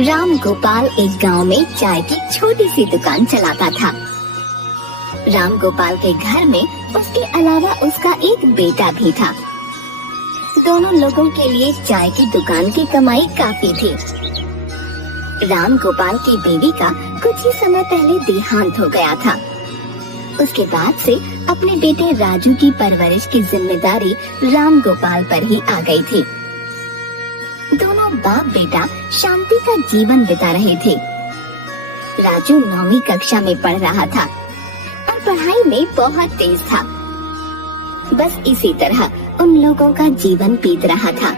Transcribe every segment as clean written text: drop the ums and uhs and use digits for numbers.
राम गोपाल एक गांव में चाय की छोटी सी दुकान चलाता था। राम गोपाल के घर में उसके अलावा उसका एक बेटा भी था। दोनों लोगों के लिए चाय की दुकान की कमाई काफी थी। राम गोपाल की बीवी का कुछ ही समय पहले देहांत हो गया था। उसके बाद से अपने बेटे राजू की परवरिश की जिम्मेदारी राम गोपाल पर ही आ गई थी। दोनों बाप बेटा शांति का जीवन बिता रहे थे। राजू 9वीं कक्षा में पढ़ रहा था और पढ़ाई में बहुत तेज था। बस इसी तरह उन लोगों का जीवन बीत रहा था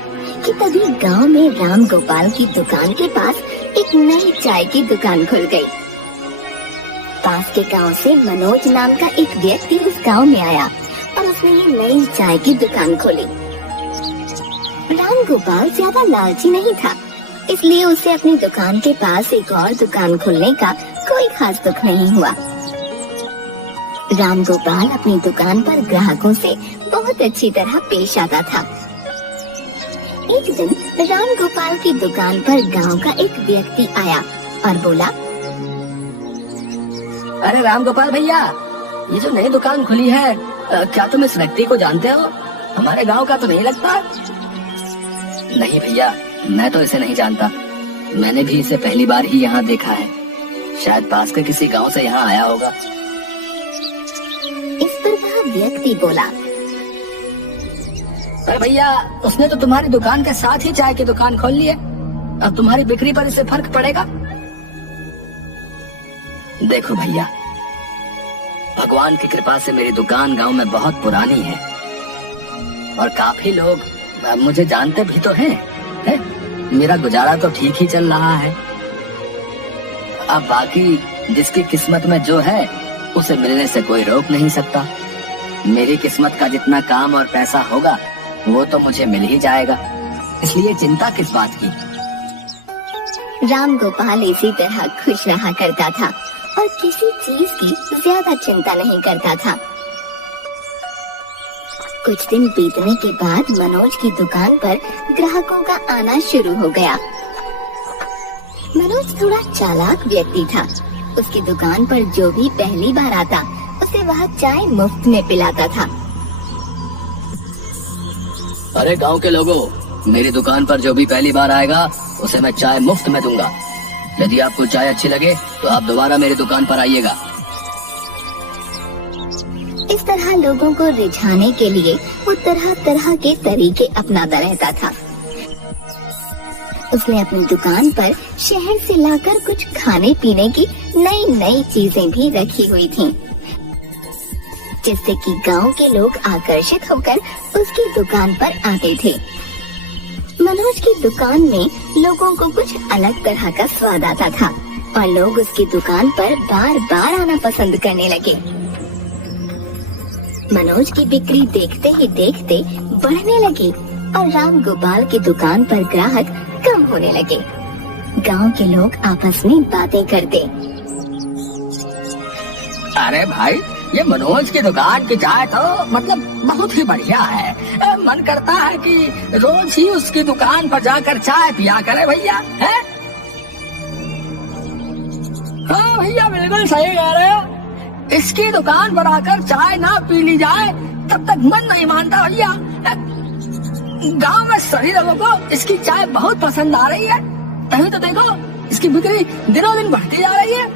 कि तभी गांव में राम गोपाल की दुकान के पास एक नई चाय की दुकान खुल गई। पास के गांव से मनोज नाम का एक व्यक्ति उस गांव में आया और उसने ये नई चाय की दुकान खोली। राम गोपाल ज्यादा लालची नहीं था, इसलिए उसे अपनी दुकान के पास एक और दुकान खोलने का कोई खास दुख नहीं हुआ। राम गोपाल अपनी दुकान पर ग्राहकों से बहुत अच्छी तरह पेश आता था। एक दिन राम गोपाल की दुकान पर गांव का एक व्यक्ति आया और बोला, अरे राम गोपाल भैया, ये जो नई दुकान खुली है, क्या तुम इस व्यक्ति को जानते हो? हमारे गांव का तो नहीं लगता। नहीं भैया, मैं तो इसे नहीं जानता। मैंने भी इसे पहली बार ही यहाँ देखा है। शायद पास के किसी गांव से यहाँ आया होगा। इस पर वह व्यक्ति बोला, अरे भैया, उसने तो तुम्हारी दुकान के साथ ही चाय की दुकान खोल ली है। अब तुम्हारी बिक्री पर इसे फर्क पड़ेगा? देखो भैया, भगवान की कृपा से मेरी दुकान गांव में बहुत पुरानी है और काफी लोग मुझे जानते भी तो हैं। मेरा गुजारा तो ठीक ही चल रहा है। अब बाकी जिसकी किस्मत में जो है उसे मिलने से कोई रोक नहीं सकता। मेरी किस्मत का जितना काम और पैसा होगा वो तो मुझे मिल ही जाएगा, इसलिए चिंता किस बात की। राम गोपाल इसी तरह खुश रहा करता था और किसी चीज की ज्यादा चिंता नहीं करता था। कुछ दिन बीतने के बाद मनोज की दुकान पर ग्राहकों का आना शुरू हो गया। मनोज थोड़ा चालाक व्यक्ति था। उसकी दुकान पर जो भी पहली बार आता उसे वह चाय मुफ्त में पिलाता था। अरे गांव के लोगों, मेरी दुकान पर जो भी पहली बार आएगा उसे मैं चाय मुफ्त में दूंगा। यदि आपको चाय अच्छी लगे तो आप दोबारा मेरी दुकान पर आइएगा। इस तरह लोगों को रिझाने के लिए वो तरह तरह के तरीके अपनाता रहता था। उसने अपनी दुकान पर शहर से लाकर कुछ खाने पीने की नई नई चीजें भी रखी हुई थीं, जिससे कि गांव के लोग आकर्षित होकर उसकी दुकान पर आते थे। मनोज की दुकान में लोगों को कुछ अलग तरह का स्वाद आता था और लोग उसकी दुकान पर बार बार आना पसंद करने लगे। मनोज की बिक्री देखते ही देखते बढ़ने लगी और राम गोपाल की दुकान पर ग्राहक कम होने लगे। गांव के लोग आपस में बातें करते, अरे भाई, ये मनोज की दुकान की चाय तो मतलब बहुत ही बढ़िया है। मन करता है कि रोज ही उसकी दुकान पर जाकर चाय पिया करे भैया। है? हाँ भैया, बिल्कुल सही कह रहे हो। इसकी दुकान पर आकर चाय ना पी ली जाए तब तक मन नहीं मानता भैया। गांव में सभी लोगों को इसकी चाय बहुत पसंद आ रही है। तभी तो देखो, इसकी बिक्री दिनों दिन बढ़ती जा रही है।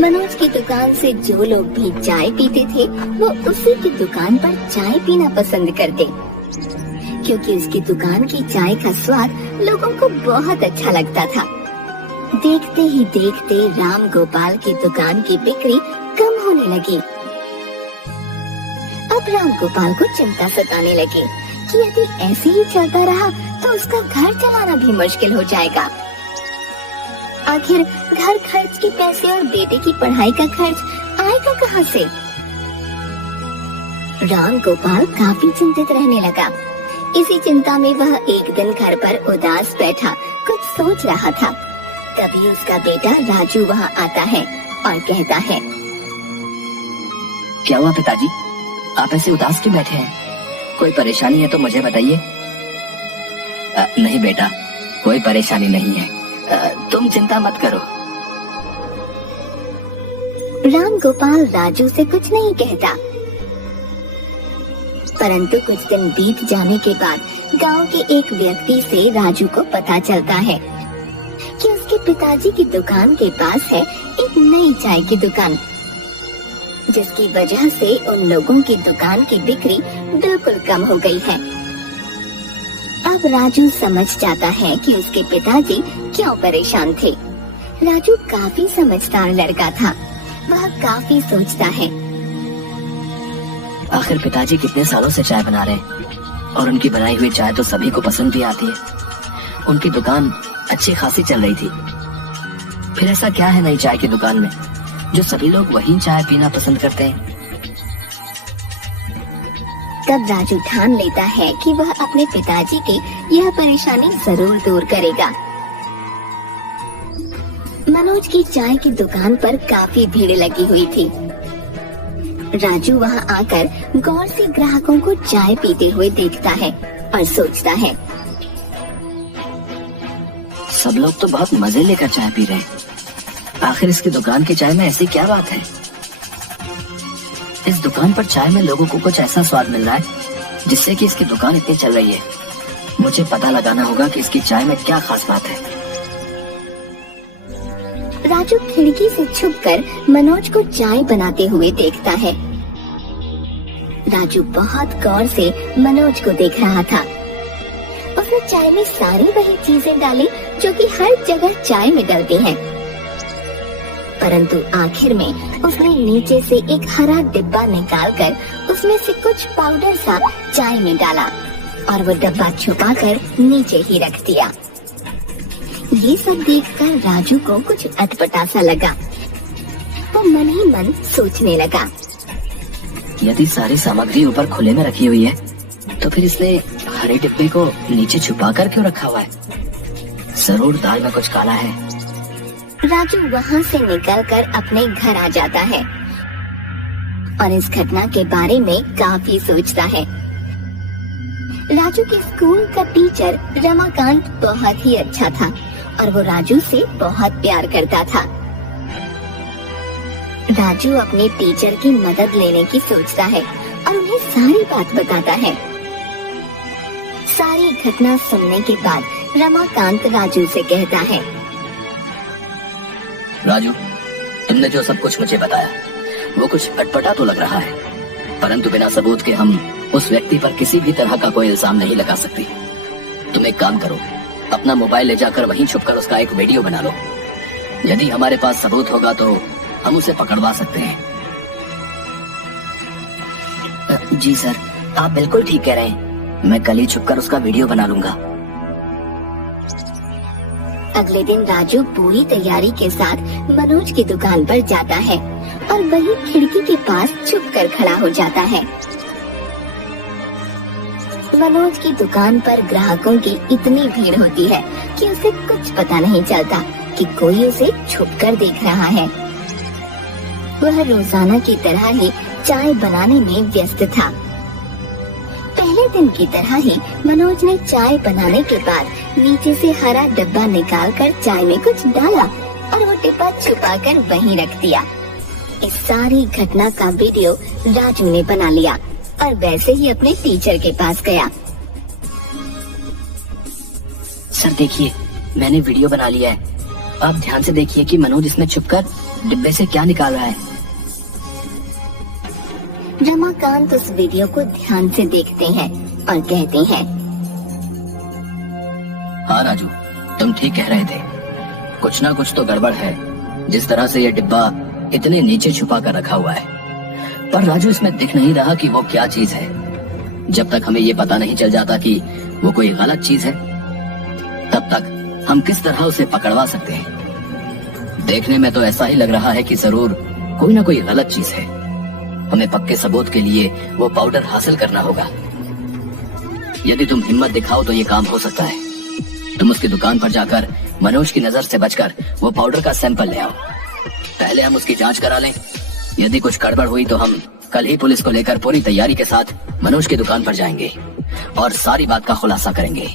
मनोज की दुकान से जो लोग भी चाय पीते थे वो उसी की दुकान पर चाय पीना पसंद करते, क्योंकि उसकी दुकान की चाय का स्वाद लोगों को बहुत अच्छा लगता था। देखते ही देखते राम गोपाल की दुकान की बिक्री कम होने लगी। अब राम गोपाल को चिंता सताने लगी कि यदि ऐसे ही चलता रहा तो उसका घर चलाना भी मुश्किल हो जाएगा। आखिर घर खर्च के पैसे और बेटे की पढ़ाई का खर्च आएगा कहाँ से? राम गोपाल काफी चिंतित रहने लगा। इसी चिंता में वह एक दिन घर पर उदास बैठा कुछ सोच रहा था। तभी उसका बेटा राजू वहाँ आता है और कहता है, क्या हुआ पिताजी, आप ऐसे उदास क्यों बैठे हैं? कोई परेशानी है तो मुझे बताइए। नहीं बेटा, कोई परेशानी नहीं है, तुम चिंता मत करो। राम गोपाल राजू से कुछ नहीं कहता, परंतु कुछ दिन बीत जाने के बाद गांव के एक व्यक्ति से राजू को पता चलता है कि उसके पिताजी की दुकान के पास है एक नई चाय की दुकान, जिसकी वजह से उन लोगों की दुकान की बिक्री बिल्कुल कम हो गई है। अब राजू समझ जाता है कि उसके पिताजी क्यों परेशान थे। राजू काफी समझदार लड़का था, वह काफी सोचता है। आखिर पिताजी कितने सालों से चाय बना रहे हैं और उनकी बनाई हुई चाय तो सभी को पसंद भी आती है। उनकी दुकान अच्छी खासी चल रही थी, फिर ऐसा क्या है नई चाय की दुकान में जो सभी लोग वही चाय पीना पसंद करते हैं। तब राजू ठान लेता है कि वह अपने पिताजी की यह परेशानी जरूर दूर करेगा। मनोज की चाय की दुकान पर काफी भीड़ लगी हुई थी। राजू वहां आकर गौर से ग्राहकों को चाय पीते हुए देखता है और सोचता है, सब लोग तो बहुत मजे लेकर चाय पी रहे हैं, आखिर इसकी दुकान की चाय में ऐसी क्या बात है। इस दुकान पर चाय में लोगों को कुछ ऐसा स्वाद मिल रहा है जिससे कि इसकी दुकान इतनी चल रही है। मुझे पता लगाना होगा कि इसकी चाय में क्या खास बात है। राजू खिड़की से छुपकर मनोज को चाय बनाते हुए देखता है। राजू बहुत गौर से मनोज को देख रहा था। उसने चाय में सारी वही चीजें डाली जो कि हर जगह चाय में डलती हैं। परंतु आखिर में उसने नीचे से एक हरा डिब्बा निकालकर उसमें से कुछ पाउडर सा चाय में डाला और वो डब्बा छुपाकर नीचे ही रख दिया। ये सब देखकर राजू को कुछ अटपटा सा लगा। वो मन ही मन सोचने लगा, यदि सारी सामग्री ऊपर खुले में रखी हुई है तो फिर इसने हरे डिब्बे को नीचे छुपा कर क्यों रखा हुआ है। जरूर दाल में कुछ काला है। राजू वहाँ से निकलकर अपने घर आ जाता है और इस घटना के बारे में काफी सोचता है। राजू के स्कूल का टीचर रमाकांत बहुत ही अच्छा था और वो राजू से बहुत प्यार करता था। राजू अपने टीचर की मदद लेने की सोचता है और उन्हें सारी बात बताता है। सारी घटना सुनने के बाद रमाकांत राजू से कहता है, राजू, तुमने जो सब कुछ मुझे बताया वो कुछ अटपटा तो लग रहा है, परंतु बिना सबूत के हम उस व्यक्ति पर किसी भी तरह का कोई इल्जाम नहीं लगा सकते। तुम एक काम करो, अपना मोबाइल ले जाकर वहीं छुपकर उसका एक वीडियो बना लो। यदि हमारे पास सबूत होगा तो हम उसे पकड़वा सकते हैं। जी सर, आप बिल्कुल ठीक कह रहे हैं, मैं कल ही छुपकर उसका वीडियो बना लूंगा। अगले दिन राजू पूरी तैयारी के साथ मनोज की दुकान पर जाता है और वही खिड़की के पास छुपकर खड़ा हो जाता है। मनोज की दुकान पर ग्राहकों की इतनी भीड़ होती है कि उसे कुछ पता नहीं चलता कि कोई उसे छुपकर देख रहा है। वह रोजाना की तरह ही चाय बनाने में व्यस्त था। पहले दिन की तरह ही मनोज ने चाय बनाने के बाद नीचे से हरा डब्बा निकालकर चाय में कुछ डाला और वो डिब्बा छुपाकर वहीं रख दिया। इस सारी घटना का वीडियो राजू ने बना लिया और वैसे ही अपने टीचर के पास गया। सर देखिए, मैंने वीडियो बना लिया है, आप ध्यान से देखिए कि मनोज इसमें छुपकर डिब्बे से क्या निकाल रहा है। रमाकांत उस वीडियो को ध्यान से देखते हैं और कहते हैं, हाँ राजू, तुम ठीक कह रहे थे, कुछ ना कुछ तो गड़बड़ है जिस तरह से ये डिब्बा इतने नीचे छुपा कर रखा हुआ है। पर राजू, इसमें दिख नहीं रहा कि वो क्या चीज है। जब तक हमें ये पता नहीं चल जाता कि वो कोई गलत चीज है, तब तक हम किस तरह उसे पकड़वा सकते हैं। देखने में तो ऐसा ही लग रहा है कि जरूर कोई ना कोई गलत चीज है। हमें पक्के सबूत के लिए वो पाउडर हासिल करना होगा। यदि तुम हिम्मत दिखाओ तो ये काम हो सकता है। तुम उसकी दुकान पर जाकर मनोज की नजर से बचकर वो पाउडर का सैंपल ले आओ। पहले हम उसकी जांच करा लें। यदि कुछ गड़बड़ हुई तो हम कल ही पुलिस को लेकर पूरी तैयारी के साथ मनोज की दुकान पर जाएंगे और सारी बात का खुलासा करेंगे।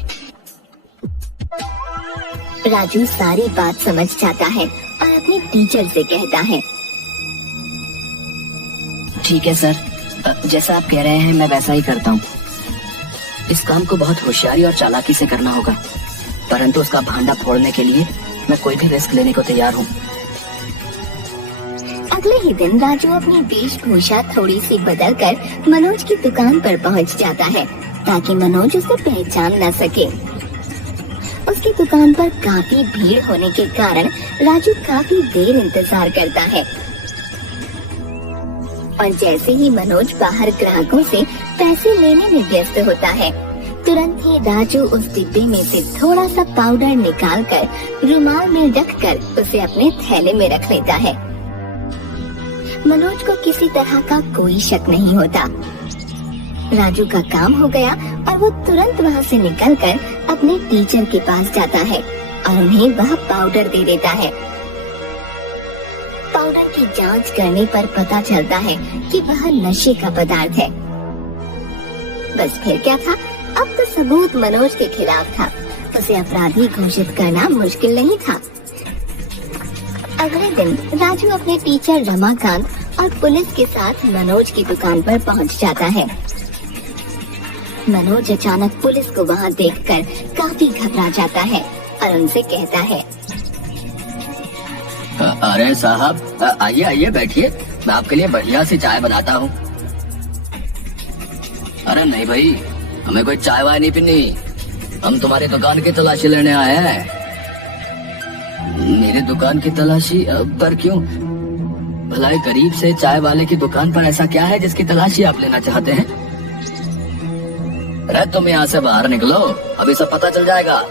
राजू सारी बात समझ जाता है और अपने टीचर से कहता है, ठीक है सर, जैसा आप कह रहे हैं मैं वैसा ही करता हूँ। इस काम को बहुत होशियारी और चालाकी से करना होगा, परंतु उसका भांडा फोड़ने के लिए मैं कोई भी रिस्क लेने को तैयार हूँ। अगले ही दिन राजू अपनी वेशभूषा थोड़ी सी बदलकर मनोज की दुकान पर पहुंच जाता है ताकि मनोज उसे पहचान न सके। उसकी दुकान पर काफी भीड़ होने के कारण राजू काफी देर इंतजार करता है और जैसे ही मनोज बाहर ग्राहकों से पैसे लेने में व्यस्त होता है, तुरंत ही राजू उस डिब्बे में से थोड़ा सा पाउडर निकालकर रुमाल में रखकर उसे अपने थैले में रख लेता है। मनोज को किसी तरह का कोई शक नहीं होता। राजू का काम हो गया और वो तुरंत वहाँ से निकलकर अपने टीचर के पास जाता है और उन्हें वह पाउडर दे देता है। पाउडर की जांच करने पर पता चलता है कि वह नशे का पदार्थ है। बस फिर क्या था, अब तो सबूत मनोज के खिलाफ था। उसे अपराधी घोषित करना मुश्किल नहीं था। अगले दिन राजू अपने टीचर रमाकांत और पुलिस के साथ मनोज की दुकान पर पहुंच जाता है। मनोज अचानक पुलिस को वहां देखकर काफी घबरा जाता है और उनसे कहता है, अरे साहब, आइए आइए बैठिए, मैं आपके लिए बढ़िया सी चाय बनाता हूँ। अरे नहीं भाई, हमें कोई चाय वाय नहीं पीनी, हम तुम्हारी दुकान की तलाशी लेने आए हैं। मेरी दुकान की तलाशी? पर क्यों? भलाई गरीब से चाय वाले की दुकान पर ऐसा क्या है जिसकी तलाशी आप लेना चाहते हैं? अरे तुम यहाँ से बाहर निकलो, अभी सब पता चल जाएगा।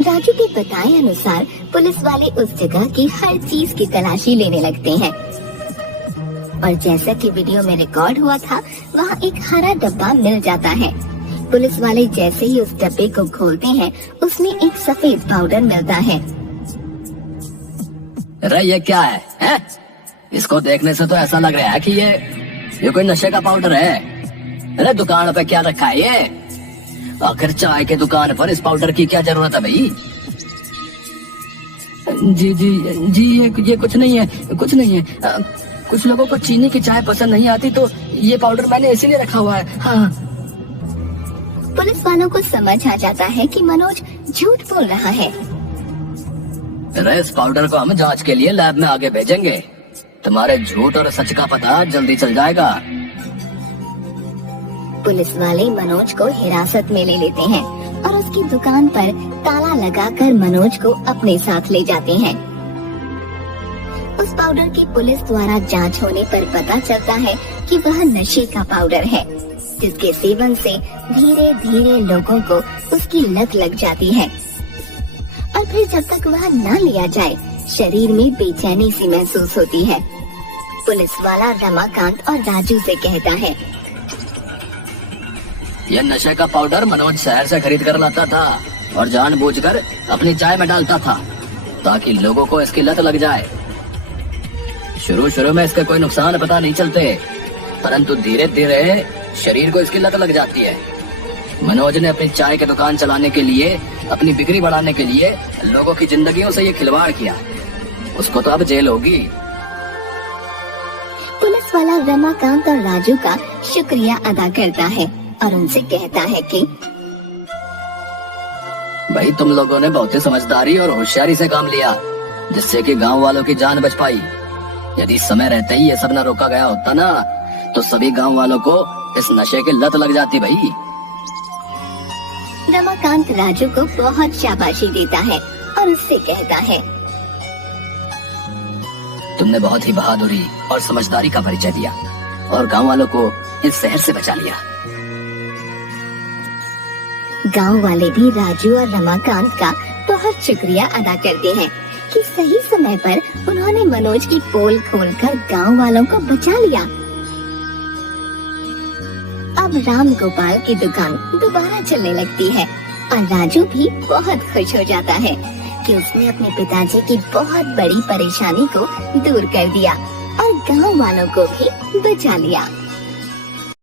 राजू के बताए अनुसार पुलिस वाले उस जगह की हर चीज की तलाशी लेने लगते हैं और जैसा कि वीडियो में रिकॉर्ड हुआ था, वहाँ एक हरा डब्बा मिल जाता है। पुलिस वाले जैसे ही उस डब्बे को खोलते हैं, उसमें एक सफेद पाउडर मिलता है। अरे ये क्या है? इसको देखने से तो ऐसा लग रहा है कि ये कोई नशे का पाउडर है। अरे दुकान पे क्या रखा है ये? आखिर चाय के दुकान पर इस पाउडर की क्या जरूरत है भाई? जी जी जी, ये कुछ नहीं है, कुछ नहीं है। कुछ लोगों को चीनी की चाय पसंद नहीं आती, तो ये पाउडर मैंने इसीलिए रखा हुआ है। हाँ। पुलिस वालों को समझ आ जाता है कि मनोज झूठ बोल रहा है। इस पाउडर को हम जांच के लिए लैब में आगे भेजेंगे। तुम्हारे झूठ और सच का पता जल्दी चल जाएगा। पुलिस वाले मनोज को हिरासत में ले लेते हैं और उसकी दुकान पर ताला लगाकर मनोज को अपने साथ ले जाते हैं। उस पाउडर की पुलिस द्वारा जांच होने पर पता चलता है कि वह नशे का पाउडर है, जिसके सेवन से धीरे धीरे लोगों को उसकी लत लग जाती है और फिर जब तक वह न लिया जाए, शरीर में बेचैनी सी महसूस होती है। पुलिस वाला रमाकांत और राजू से कहता है, यह नशे का पाउडर मनोज शहर से खरीद कर लाता था और जानबूझकर अपनी चाय में डालता था ताकि लोगों को इसकी लत लग जाए। शुरू में इसके कोई नुकसान पता नहीं चलते, परंतु धीरे धीरे शरीर को इसकी लत लग जाती है। मनोज ने अपनी चाय की दुकान चलाने के लिए, अपनी बिक्री बढ़ाने के लिए लोगों की जिंदगियों से ये खिलवाड़ किया। उसको तो अब जेल होगी। पुलिस वाला रमाकांत और राजू का शुक्रिया अदा करता है और उनसे कहता है कि भाई तुम लोगों ने बहुत ही समझदारी और होशियारी से काम लिया, जिससे कि गांव वालों की जान बच पाई। यदि समय रहते ही ये सब न रोका गया होता ना, तो सभी गांव वालों को इस नशे की लत लग जाती भाई। रमाकांत राजू को बहुत शाबाशी देता है और उससे कहता है, तुमने बहुत ही बहादुरी और समझदारी का परिचय दिया और गांव वालों को इस शहर से बचा लिया। गांव वाले भी राजू और रमाकांत का बहुत शुक्रिया अदा करते हैं कि सही समय पर उन्होंने मनोज की पोल खोलकर गांव वालों को बचा लिया। अब राम गोपाल की दुकान दोबारा चलने लगती है और राजू भी बहुत खुश हो जाता है कि उसने अपने पिताजी की बहुत बड़ी परेशानी को दूर कर दिया और गांव वालों को भी बचा लिया।